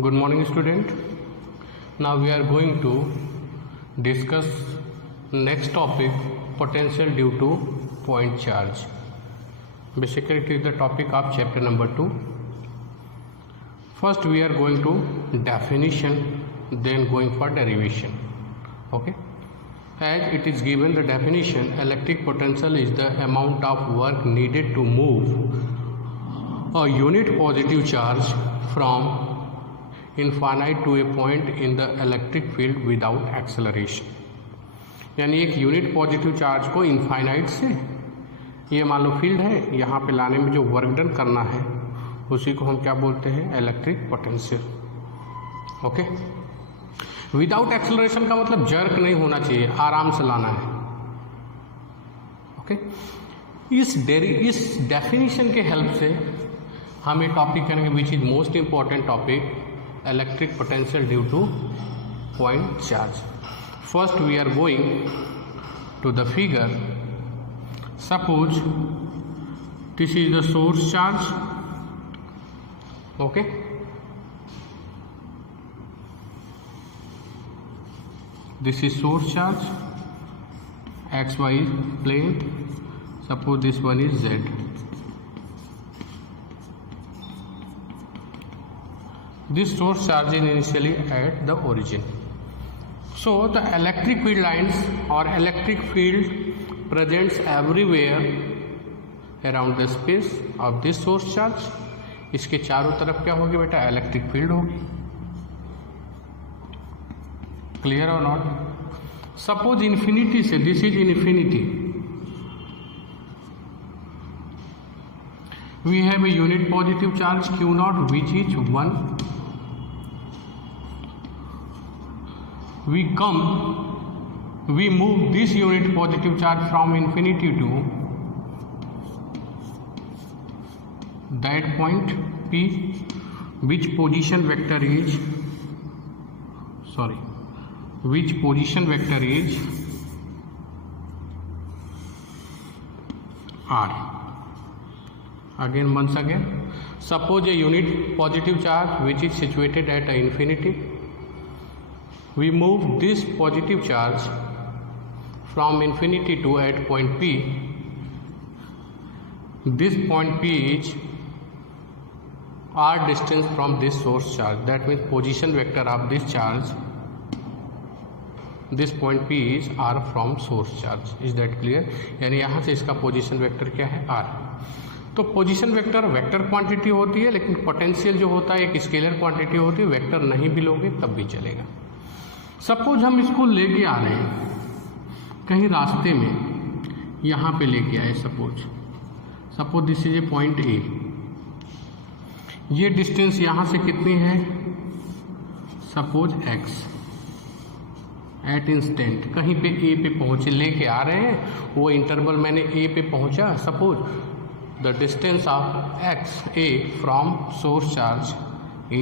Good morning, student. Now we are going to discuss next topic, potential due to point charge. Basically it is the topic of chapter number 2. First we are going to definition, then going for derivation. Okay, as it is given the definition, electric potential is the amount of work needed to move a unit positive charge from infinite to a point in the electric field without acceleration. यानी एक unit positive charge को infinite से, ये मान लो field है, यहाँ पे लाने में जो वर्क डन करना है उसी को हम क्या बोलते हैं, electric potential. Okay, without acceleration का मतलब जर्क नहीं होना चाहिए, आराम से लाना है. ओके, इस डेफिनेशन के हेल्प से हम एक टॉपिक करेंगे which is most important topic, electric potential due to point charge. First we are going to the figure. Suppose this is the source charge. Okay, this is source charge, xy plane. Suppose this one is z. This source charge is initially at the origin. So the electric field lines or electric field presents everywhere around the space of this source charge. इसके चारों तरफ क्या होगी बेटा, electric field होगी. Clear और not? Suppose infinity से, this is infinity, we have a unit positive charge q naught which is 1. We move this unit positive charge from infinity to that point P, which position vector is R. Again, once again, suppose a unit positive charge which is situated at infinity. We move this positive charge from infinity to at point P. This point P is r distance from this source charge. That means position vector of this charge, this point P is r from source charge. Is that clear? यानी यहाँ से इसका position vector क्या है, r. तो position vector vector quantity होती है, लेकिन पोटेंशियल जो होता है एक स्केलर क्वांटिटी होती है. वेक्टर नहीं भी लोगे तब भी चलेगा. सपोज हम इसको लेके आ रहे हैं कहीं रास्ते में, यहाँ पे लेके आए. Suppose this is a point A. ये डिस्टेंस यहाँ से कितनी है, सपोज x. एट इंस्टेंट कहीं पे ए पे पहुँचे, लेके आ रहे हैं, वो इंटरवल मैंने ए पे पहुँचा. Suppose the distance of x a from source charge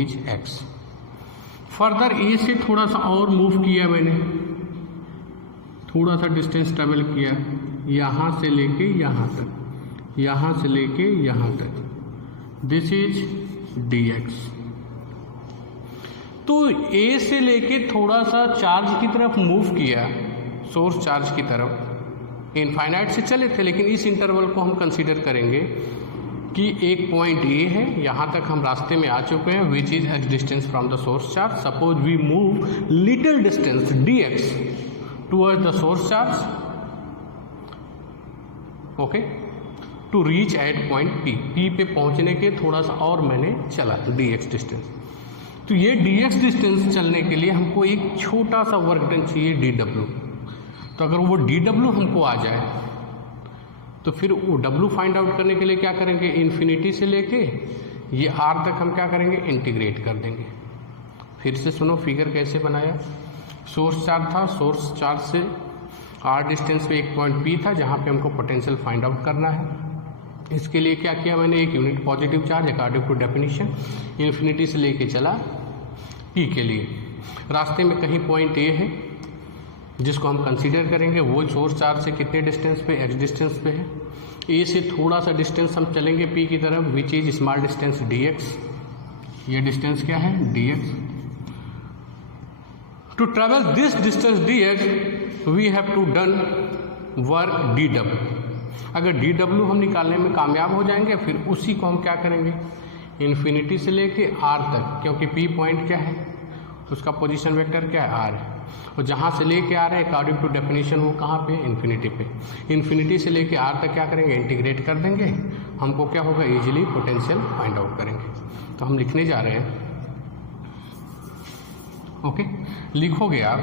is x. Further A से थोड़ा सा और मूव किया मैंने, थोड़ा सा डिस्टेंस ट्रेवल किया, यहाँ से लेके यहाँ तक, यहाँ से लेके यहाँ तक. This is dx. तो ए से लेके थोड़ा सा चार्ज की तरफ मूव किया, सोर्स चार्ज की तरफ. इनफाइनाइट से चले थे, लेकिन इस इंटरवल को हम कंसीडर करेंगे कि एक पॉइंट ए है, यहाँ तक हम रास्ते में आ चुके हैं, which is x distance from the source charge. Suppose we move little distance dx toward the source charge, okay, to reach at point P पे पहुँचने के थोड़ा सा और मैंने चला dx डिस्टेंस. तो ये dx डिस्टेंस चलने के लिए हमको एक छोटा सा वर्क डन चाहिए, dw. तो अगर वो dw हमको आ जाए तो फिर वो W फाइंड आउट करने के लिए क्या करेंगे, इन्फिनिटी से लेके ये R तक हम क्या करेंगे, इंटीग्रेट कर देंगे. फिर से सुनो फिगर कैसे बनाया. सोर्स चार्ज था, सोर्स चार्ज से R डिस्टेंस पे एक पॉइंट P था जहाँ पे हमको पोटेंशियल फाइंड आउट करना है. इसके लिए क्या किया मैंने, एक unit positive charge according to definition infinity से लेके चला P के लिए. रास्ते में कहीं पॉइंट A है जिसको हम कंसीडर करेंगे, वो सोर्स चार्ज से कितने डिस्टेंस पे, x डिस्टेंस पे है. ए से थोड़ा सा डिस्टेंस हम चलेंगे P की तरफ, which is small distance dx. ये डिस्टेंस क्या है dx। To travel this distance dx we have to done work dw। अगर dw हम निकालने में कामयाब हो जाएंगे फिर उसी को हम क्या करेंगे इन्फिनिटी से लेके r तक, क्योंकि p पॉइंट क्या है उसका पोजीशन वेक्टर क्या है r है, और जहाँ से लेके आ रहे हैं अकॉर्डिंग टू डेफिनेशन वो कहाँ पे इन्फिनिटी पे। इन्फिनिटी से लेके r तक क्या करेंगे इंटीग्रेट कर देंगे, हमको क्या होगा इजीली पोटेंशियल फाइंड आउट करेंगे। तो हम लिखने जा रहे हैं ओके लिखोगे आप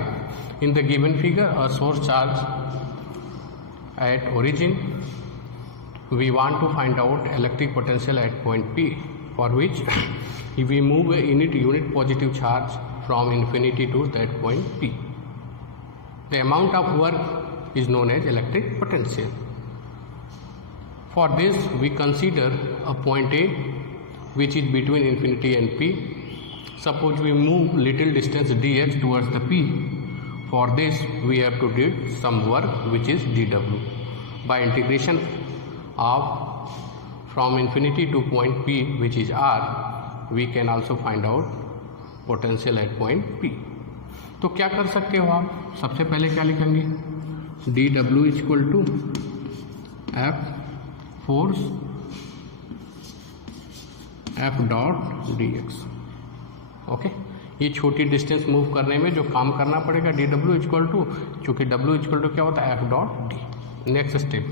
in the given figure a source charge at origin we want to find out electric potential at point P for which we move a unit positive charge from infinity to that point P. The amount of work is known as electric potential. For this we consider a point A which is between infinity and P. Suppose we move little distance dx towards the P. For this we have to do some work which is dw. By integration of from infinity to point P which is r, we can also find out potential at point P. तो क्या कर सकते हो आप, सबसे पहले क्या लिखेंगे dw equal to F force F dot dx। Okay ये छोटी डिस्टेंस मूव करने में जो काम करना पड़ेगा dw इक्वल टू, चूँकि w इक्वल टू क्या होता है F dot d। Next step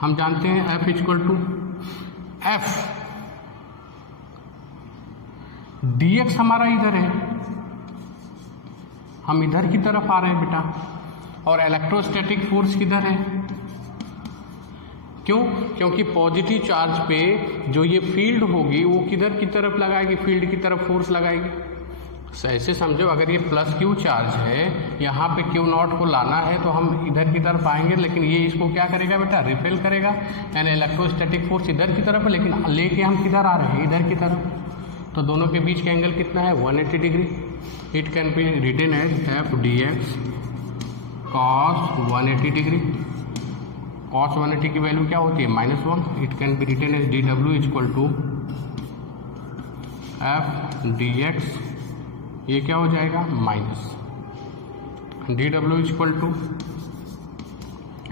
हम जानते हैं F equal to F dx हमारा इधर है, हम इधर की तरफ आ रहे हैं बेटा, और इलेक्ट्रोस्टैटिक फोर्स किधर है, क्यों, क्योंकि पॉजिटिव चार्ज पे जो ये फील्ड होगी वो किधर की तरफ लगाएगी, फील्ड की तरफ फोर्स लगाएगी। ऐसे समझो अगर ये प्लस क्यू चार्ज है यहाँ पे क्यू नॉट को लाना है तो हम इधर की तरफ आएंगे, लेकिन ये इसको क्या करेगा बेटा रिपेल करेगा, यानी इलेक्ट्रोस्टैटिक फोर्स इधर की तरफ है लेकिन लेके हम किधर आ रहे हैं इधर की तरफ। तो दोनों के बीच का एंगल कितना है 180 degree. It can be written as F d x cos 180 degree. Cos 180 की वैल्यू क्या होती है -1। It can be written as d डब्ल्यू equal to F d x, ये क्या हो जाएगा माइनस डी डब्ल्यू इक्वल टू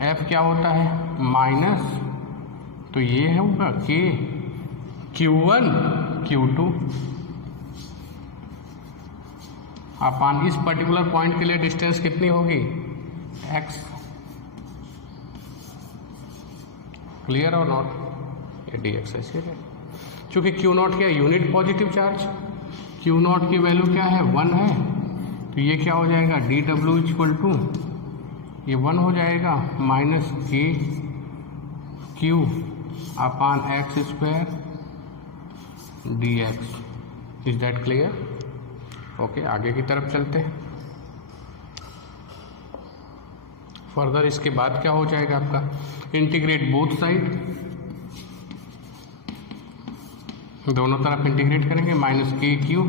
एफ क्या होता है माइनस, तो ये होगा के Q1 Q2 अपान इस पर्टिकुलर पॉइंट के लिए डिस्टेंस कितनी होगी x। क्लियर और नॉट, ये dx ऐसे है। चूंकि Q नॉट क्या unit positive charge, Q not की वैल्यू क्या है 1 है, तो ये क्या हो जाएगा डी डब्ल्यू इक्वल टू ये 1 हो जाएगा माइनस के Q upon x square D x. Is that clear? Okay आगे की तरफ चलते हैं। फर्दर इसके बाद क्या हो जाएगा आपका इंटीग्रेट बोथ साइड, दोनों तरफ इंटीग्रेट करेंगे माइनस के Q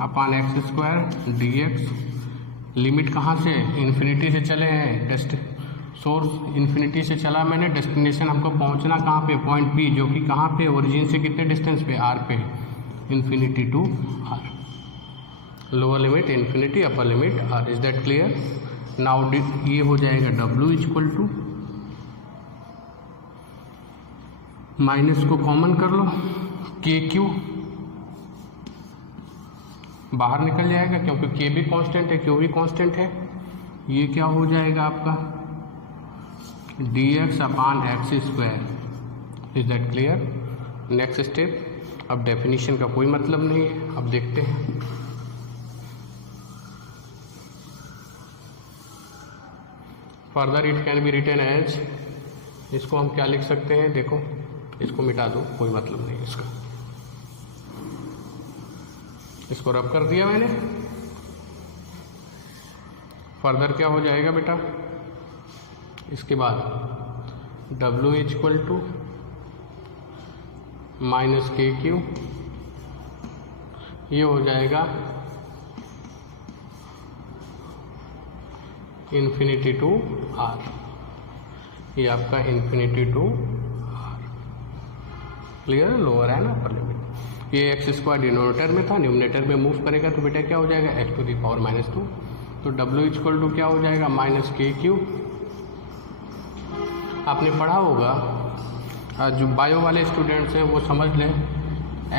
upon x square D X. Limit कहाँ से इन्फिनिटी से चले हैं, सोर्स इन्फिनिटी से चला मैंने, डेस्टिनेशन हमको पहुँचना कहाँ पे पॉइंट पी, जो कि कहाँ पे ओरिजिन से कितने डिस्टेंस पे आर पे, infinity to r. Lower limit infinity, upper limit r. Is that clear? Now ये हो जाएगा डब्ल्यू इक्वल टू माइनस को कॉमन कर लो के क्यू बाहर निकल जाएगा क्योंकि के भी कांस्टेंट है क्यू भी कांस्टेंट है। ये क्या हो जाएगा आपका d x upon x square. Is that clear? Next step, अब डेफिनेशन का कोई मतलब नहीं है, अब देखते हैं। Further it can be written as, इसको हम क्या लिख सकते हैं, देखो इसको मिटा दो, कोई मतलब नहीं इसका, इसको रब कर दिया मैंने। फर्दर क्या हो जाएगा बेटा, इसके बाद W इक्वल टू माइनस के क्यू, ये हो जाएगा इन्फिनिटी टू आर, ये आपका infinity to r. Clear, lower and upper limit. ये एक्स स्क्वायर डिनोमिनेटर में था, न्यूमिनेटर में मूव करेगा तो बेटा क्या हो जाएगा, एक्स टू द पावर -2। तो W इक्वल टू क्या हो जाएगा, -k3। आपने पढ़ा होगा, जो बायो वाले स्टूडेंट्स हैं वो समझ लें,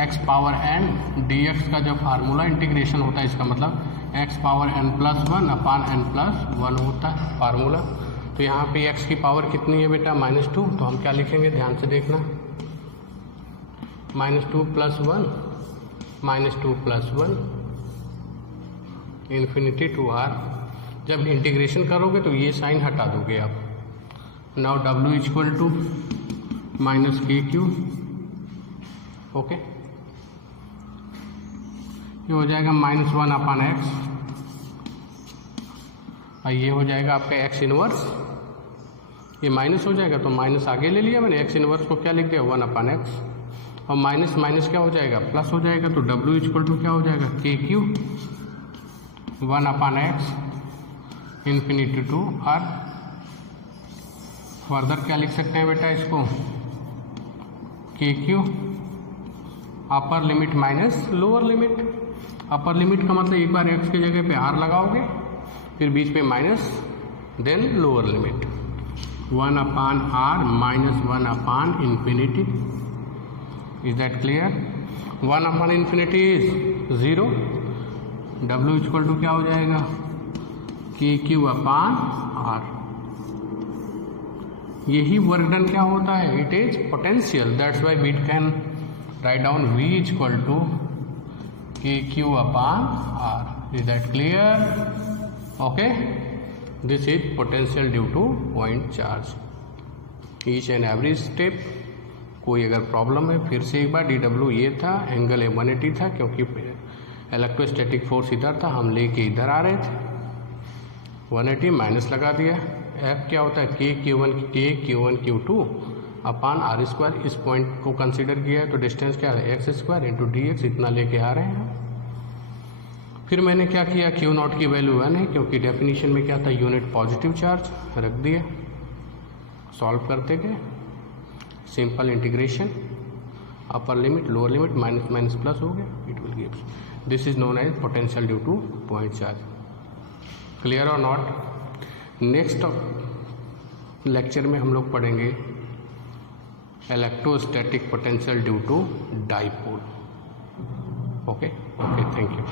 x पावर n dx का जब फार्मूला इंटीग्रेशन होता है, इसका मतलब x पावर n+1 अपान n+1 होता है फार्मूला। तो यहाँ पे x की पावर कितनी है बेटा, -2। तो हम क्या लिखेंगे, ध्यान से देखना, -2 + 1 -2 + 1 इन्फिनिटी टू r। जब इंटीग्रेशन करोगे तो ये साइन हटा दोगे आप। Now W equal to -k3, okay, ये हो जाएगा -1 अपान x, और ये हो जाएगा आपका x इनवर्स, ये माइनस हो जाएगा तो माइनस आगे ले लिया मैंने, x इनवर्स को क्या लिख दिया, 1 अपान x, और माइनस माइनस क्या हो जाएगा, प्लस हो जाएगा। तो W इक्वल टू क्या हो जाएगा, k3 1 upon x infinity to r। Further क्या लिख सकते हैं बेटा इसको, k3 upper limit minus lower limit. Upper limit का मतलब एक बार x की जगह पे r लगाओगे, फिर बीच पे minus, then lower limit 1 upon r -1 upon infinity. Is that clear? 1 upon infinity is 0। W equal to क्या हो जाएगा, k3 अपान r। यही वर्क डन क्या होता है, it is potential. That's why we can write down V equal to k3 upon r। Is that clear? Okay, this is potential due to point charge. Each and every step. कोई अगर problem है, फिर से एक बार DW ये था, angle 180 था, क्योंकि इलेक्ट्रोस्टैटिक फोर्स इधर था, हम लेके इधर आ रहे थे, 180 माइनस लगा दिया। F क्या होता है, k q2 अपान r²। इस पॉइंट को कंसिडर किया है तो डिस्टेंस क्या है, x² इंटू dx, इतना लेके आ रहे हैं। फिर मैंने क्या किया, Q0 की वैल्यू 1 है, क्योंकि डेफिनेशन में क्या था, यूनिट पॉजिटिव चार्ज रख दिया। सॉल्व करते गए, simple integration, upper limit lower limit minus minus plus हो गया, it will give. This is known as potential due to point charge. Clear और नॉट? नेक्स्ट लेक्चर में हम लोग पढ़ेंगे electrostatic potential due to dipole. Okay, thank you.